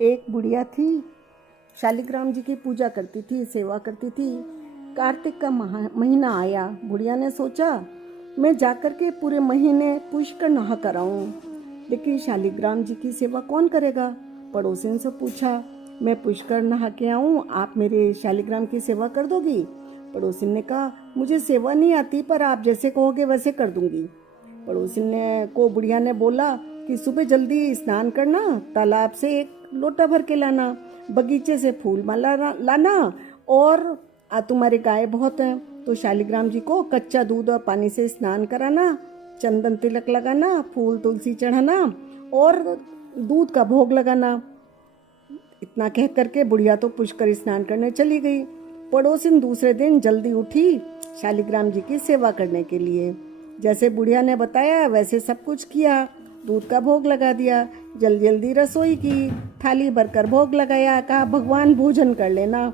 एक बुढ़िया थी, शालिग्राम जी की पूजा करती थी, सेवा करती थी। कार्तिक का महीना आया। बुढ़िया ने सोचा मैं जाकर के पूरे महीने पुष्कर नहा कर आऊं, लेकिन शालिग्राम जी की सेवा कौन करेगा। पड़ोसिन से पूछा, मैं पुष्कर नहा के आऊं, आप मेरे शालिग्राम की सेवा कर दोगी। पड़ोसिन ने कहा, मुझे सेवा नहीं आती, पर आप जैसे कहोगे वैसे कर दूंगी। पड़ोसिन ने को बुढ़िया ने बोला कि सुबह जल्दी स्नान करना, तालाब से एक लोटा भर के लाना, बगीचे से फूल माला लाना, और तुम्हारे गाय बहुत हैं तो शालिग्राम जी को कच्चा दूध और पानी से स्नान कराना, चंदन तिलक लगाना, फूल तुलसी चढ़ाना और दूध का भोग लगाना। इतना कह करके बुढ़िया तो पुष्कर स्नान करने चली गई। पड़ोसिन दूसरे दिन जल्दी उठी शालिग्राम जी की सेवा करने के लिए। जैसे बुढ़िया ने बताया वैसे सब कुछ किया। दूध का भोग लगा दिया, जल्दी जल्दी रसोई की, थाली भरकर भोग लगाया, कहा भगवान भोजन कर लेना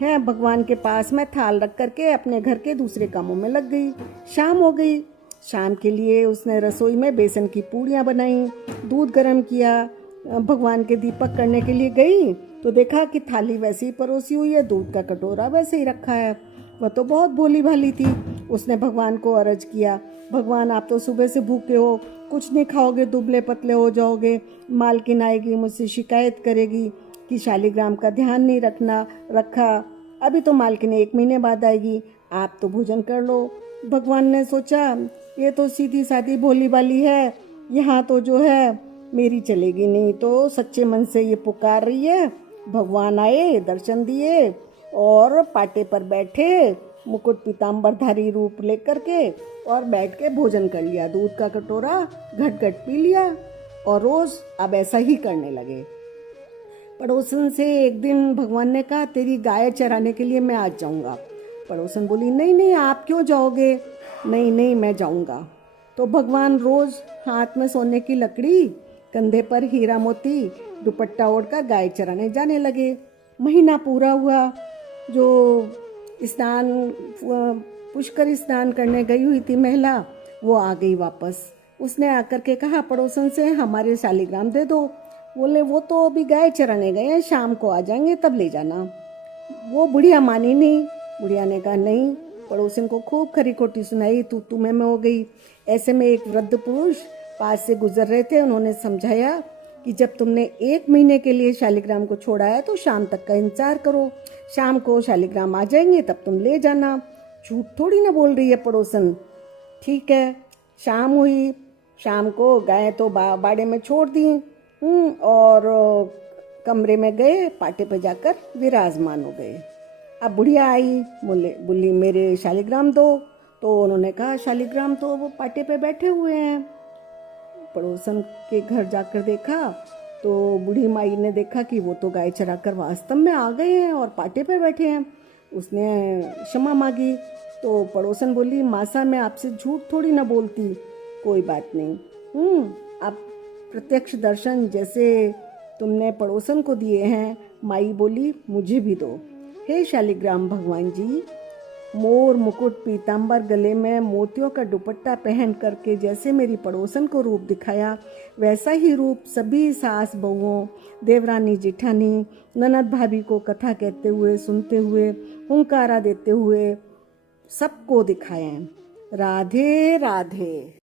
है। भगवान के पास में थाल रख करके अपने घर के दूसरे कामों में लग गई। शाम हो गई। शाम के लिए उसने रसोई में बेसन की पूड़ियाँ बनाई, दूध गर्म किया। भगवान के दीपक करने के लिए गई तो देखा कि थाली वैसे ही परोसी हुई है, दूध का कटोरा वैसे ही रखा है। वह तो बहुत भोली भाली थी। उसने भगवान को अर्ज किया, भगवान आप तो सुबह से भूखे हो, कुछ नहीं खाओगे, दुबले पतले हो जाओगे, मालकिन आएगी मुझसे शिकायत करेगी कि शालिग्राम का ध्यान नहीं रखा। अभी तो मालकिन 1 महीने बाद आएगी, आप तो भोजन कर लो। भगवान ने सोचा ये तो सीधी सादी भोली भाली है, यहाँ तो जो है मेरी चलेगी नहीं। तो सच्चे मन से ये पुकार रही है। भगवान आए, दर्शन दिए और पाटे पर बैठे, मुकुट पीताम्बरधारी रूप लेकर के, और बैठ के भोजन कर लिया। दूध का कटोरा घट घट पी लिया और रोज अब ऐसा ही करने लगे। पड़ोसन से एक दिन भगवान ने कहा, तेरी गाय चराने के लिए मैं आज जाऊंगा। पड़ोसन बोली, नहीं नहीं आप क्यों जाओगे। नहीं नहीं मैं जाऊंगा। तो भगवान रोज हाथ में सोने की लकड़ी, कंधे पर हीरा मोती, दुपट्टा ओढ़कर गाय चराने जाने लगे। महीना पूरा हुआ। जो स्नान पुष्कर स्नान करने गई हुई थी महिला, वो आ गई वापस। उसने आकर के कहा पड़ोसन से, हमारे शालिग्राम दे दो। बोले वो तो अभी गाय चराने गए हैं, शाम को आ जाएंगे तब ले जाना। वो बुढ़िया मानी नहीं। बुढ़िया ने कहा नहीं। पड़ोसन को खूब खरी खोटी सुनाई, तू तुम्हें में हो गई। ऐसे में एक वृद्ध पुरुष पास से गुजर रहे थे। उन्होंने समझाया कि जब तुमने 1 महीने के लिए शालिग्राम को छोड़ा है तो शाम तक का इंतजार करो, शाम को शालिग्राम आ जाएंगे तब तुम ले जाना। झूठ थोड़ी ना बोल रही है पड़ोसन। ठीक है। शाम हुई। शाम को गाय तो बाड़े में छोड़ दी और कमरे में गए, पाटे पे जाकर विराजमान हो गए। अब बुढ़िया आई, बोली मेरे शालिग्राम दो। तो उन्होंने कहा शालिग्राम तो वो पाटे पे बैठे हुए हैं। पड़ोसन के घर जाकर देखा तो बूढ़ी माई ने देखा कि वो तो गाय चराकर वास्तव में आ गए हैं और पाटे पे बैठे हैं। उसने क्षमा मांगी। तो पड़ोसन बोली, मासा मैं आपसे झूठ थोड़ी ना बोलती, कोई बात नहीं। आप प्रत्यक्ष दर्शन जैसे तुमने पड़ोसन को दिए हैं, माई बोली मुझे भी दो। हे शालिग्राम भगवान जी, मोर मुकुट पीताम्बर गले में मोतियों का दुपट्टा पहन करके जैसे मेरी पड़ोसन को रूप दिखाया, वैसा ही रूप सभी सास बहुओं, देवरानी जिठानी, ननद भाभी को कथा कहते हुए, सुनते हुए, हुंकारा देते हुए सबको दिखाएं। राधे राधे।